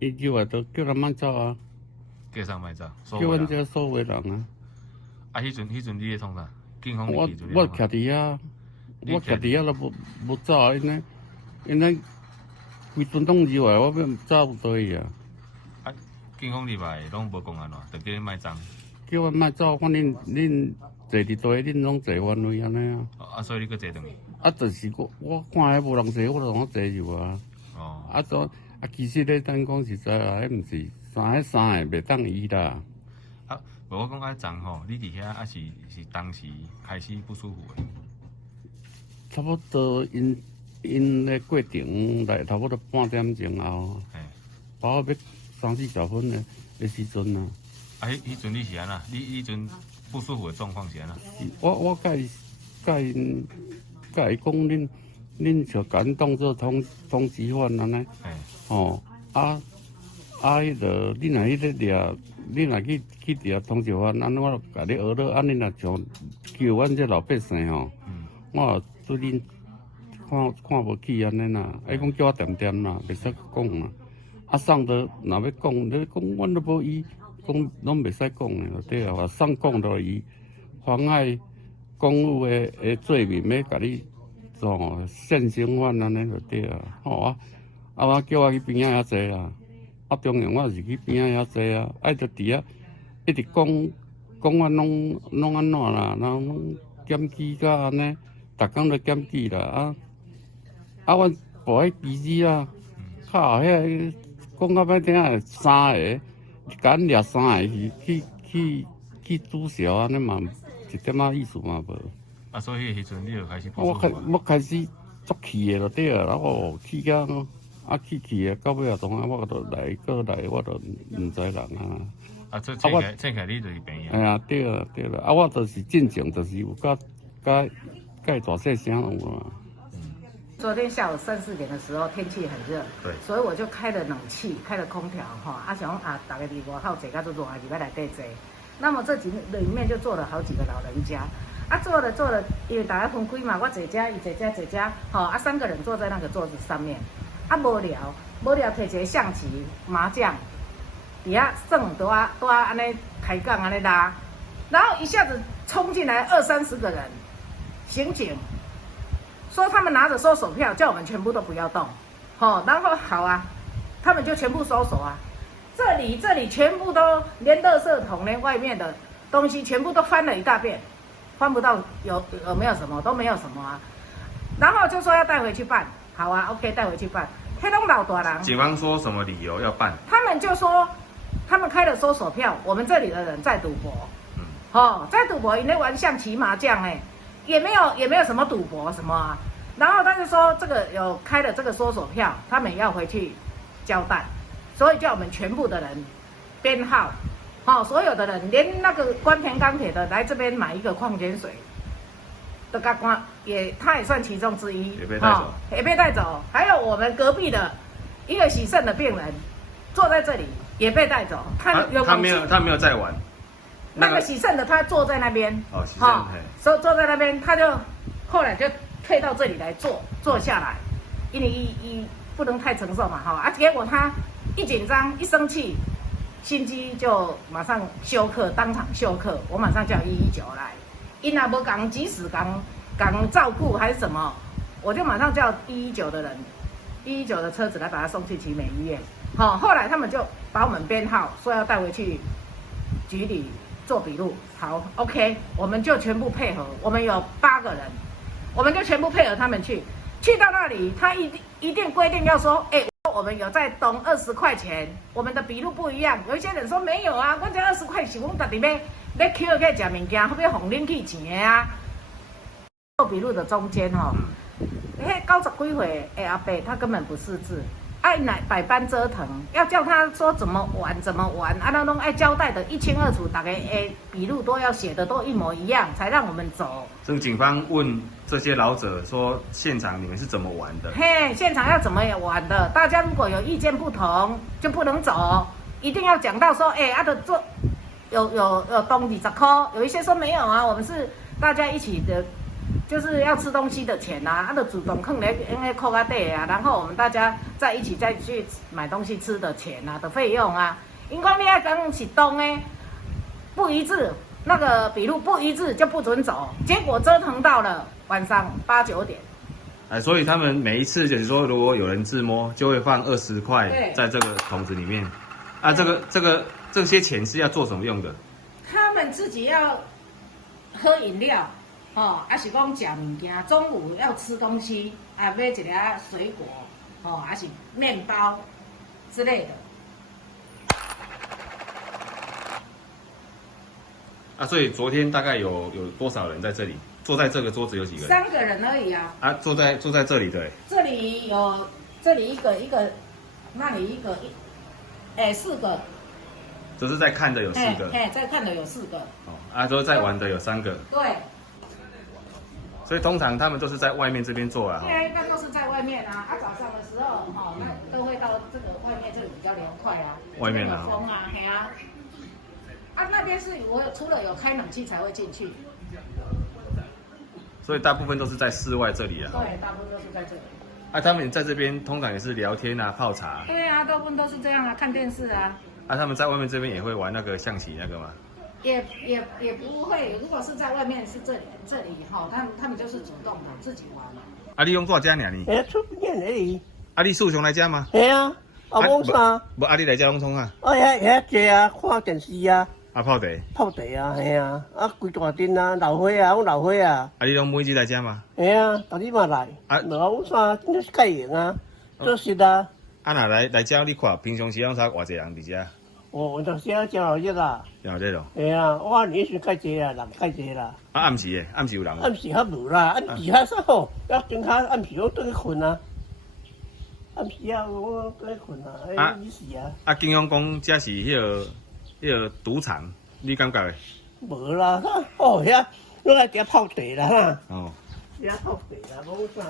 伊叫啊，都叫咱莫走啊，叫啥莫走？叫阮这所有人啊。啊，迄阵你咧创啥？警方我去就我徛伫遐，我徛伫遐都无走啊，因为规阵拢入来，我要走倒去啊。啊，警方入来拢无讲安怎，就叫恁莫走。叫阮莫走，反正恁坐伫倒，恁拢坐范围安尼啊。啊，所以你搁坐转去？啊，就是我看遐无人坐，我就往坐入啊。哦。啊，其实咧，咱讲实在啊，迄毋是三个袂当医啦。啊，无我讲爱昨吼，你伫遐啊是当时开始不舒服的。差不多因咧过程来差不多半点钟后，把我要30-40分的时阵啊。啊，迄阵你是安那？你迄阵不舒服的状况是安那？我甲伊讲，恁就甲阮当做通缉犯安尼。哦，迄个你若迄个掠，你若去掠通缉犯，安尼我就甲你学了，安尼若像救阮这老百姓吼，我对恁看无起安尼啦。伊讲叫我点啦，袂使讲啦。啊，送到若要讲，你讲阮都无医，讲拢袂使讲的就对啊。送讲到伊妨碍公务的罪名，要甲你现行犯安尼就对啊。吼我叫我去边仔遐坐啊。啊，中央我是去边仔遐坐啊。啊，就伫遐一直讲我拢安怎啦，然后拢检举甲安尼，逐工都检举啦。阮部迄机子啊，靠遐讲到歹听诶，3个，甲阮掠3个去煮潲安尼嘛，一点仔意思嘛无。啊，所以迄阵你就开始不舒服。我开始足气诶就对啊，然后气甲气诶，到尾啊，当我就来，我就毋知人啊。啊，这请起来你就是病啊。哎呀，对啦，啊，我就是进前就是有甲大细声有啊。昨天下午3-4点的时候，天气很热，对，所以我就开了冷气，开了空调哈。想大家伫外口坐甲都热，入来内底坐。那么这里面就坐了好几个老人家，坐了，因为大家分开嘛，我坐这，伊坐这，吼，3个人坐在那个桌子上面，无聊，摕一个象棋、麻将，底下算都安尼开杠安尼拉，然后一下子冲进来20-30个人，刑警。说他们拿着收手票，叫我们全部都不要动，然后好啊，他们就全部收手啊，这里全部都连垃圾桶连外面的东西全部都翻了一大遍，翻不到有没有什么都没有什么啊，然后就说要带回去办，好啊 ，OK 带回去办，黑龙老大人，警方说什么理由要办？他们就说他们开了收手票，我们这里的人在赌博，在赌博，因为玩象棋麻将也没有什么赌博什么啊，然后他就说这个有开了这个搜索票，他们要回去交代，所以叫我们全部的人编号，所有的人连那个关田钢铁的来这边买一个矿泉水，的他也算其中之一，也被带走，也被带走，还有我们隔壁的一个洗肾的病人坐在这里也被带走，他没有在玩。那个洗肾的他坐在那边，洗肾，所以坐在那边，他就后来就退到这里来坐下来，因为一不能太承受嘛，结果他一紧张一生气，心肌就马上休克，当场休克，我马上叫119来，因那无讲及时讲照顾还是什么，我就马上叫119的人，119的车子来把他送去奇美医院，后来他们就把我们编号，说要带回去局里做笔录，好 ，OK， 我们就全部配合，我们有8个人，我们就全部配合他们去到那里，他一定规定要说，我们有在东20块钱，我们的笔录不一样，有一些人说没有啊，我这20块是我们到底要捡去吃物件，后要哄恁去钱的啊。做笔录的中间那90几岁的阿伯他根本不识字。爱百般折腾，要叫他说怎么玩，那拢爱交代的一清二楚，大家笔录都要写的都一模一样，才让我们走。这个警方问这些老者说，现场你们是怎么玩的？现场要怎么玩的？大家如果有意见不同，就不能走，一定要讲到说，做有东20块，有一些说没有啊，我们是大家一起的就是要吃东西的钱啊，就主动放在那扣卡底啊，然后我们大家再一起再去买东西吃的钱啊的费用啊，因为你要讲是东诶不一致，那个笔录不一致就不准走，结果折腾到了晚上8、9点。所以他们每一次就是说，如果有人自摸，就会放20块对在这个桶子里面。啊，这些钱是要做什么用的？他们自己要喝饮料，哦，还是讲吃物件，中午要吃东西，啊，买一个水果，哦，还是面包之类的。啊，所以昨天大概有多少人在这里？坐在这个桌子有几个人？3个人而已啊。啊，坐在这里的。这里一个，那里一个，4个。只是在看的有4个。在看的有4个。哦，啊，都在玩的有3个。对。所以通常他们都是在外面这边做啊。现在一般都是在外面啊，早上的时候，那都会到这个外面，这里比较凉快啊。外面啊。有风啊，嘿啊。啊，那边是除了有开冷气才会进去。所以大部分都是在室外这里啊。对，大部分都是在这里。啊，他们在这边通常也是聊天啊、泡茶。对啊，大部分都是这样啊，看电视啊。啊，他们在外面这边也会玩那个象棋那个吗？也不会，如果是在外面是这里哈，他们就是主动的自己玩嘛。啊，你用多少家呢？你？出边而已。啊，你素雄来家吗？系啊，啊冇啥。无啊，你来家拢创啊？啊遐坐啊，看电视啊。啊，泡茶。泡茶啊，系啊，啊规大阵啊，老伙啊，我老伙啊。啊，你拢每日来家吗？系啊，逐日嘛来。啊，无冇啥，真是介闲啊，做事啊。啊，若来家你看，平常时拢差偌济人伫遮？哦，就是啊，真好热啊。真热咯。系啊，我年时介济啊，人介济啦。啊，暗时诶，暗时有人。暗时较无啦，暗时较少吼，要等下暗时我倒去困啊。暗时啊，我倒去困啊，哎，你是啊。啊，警方讲这是迄个赌场，你感觉诶？无啦，哦遐，我来遮泡茶啦哈。哦。遐泡茶啦，冇啥。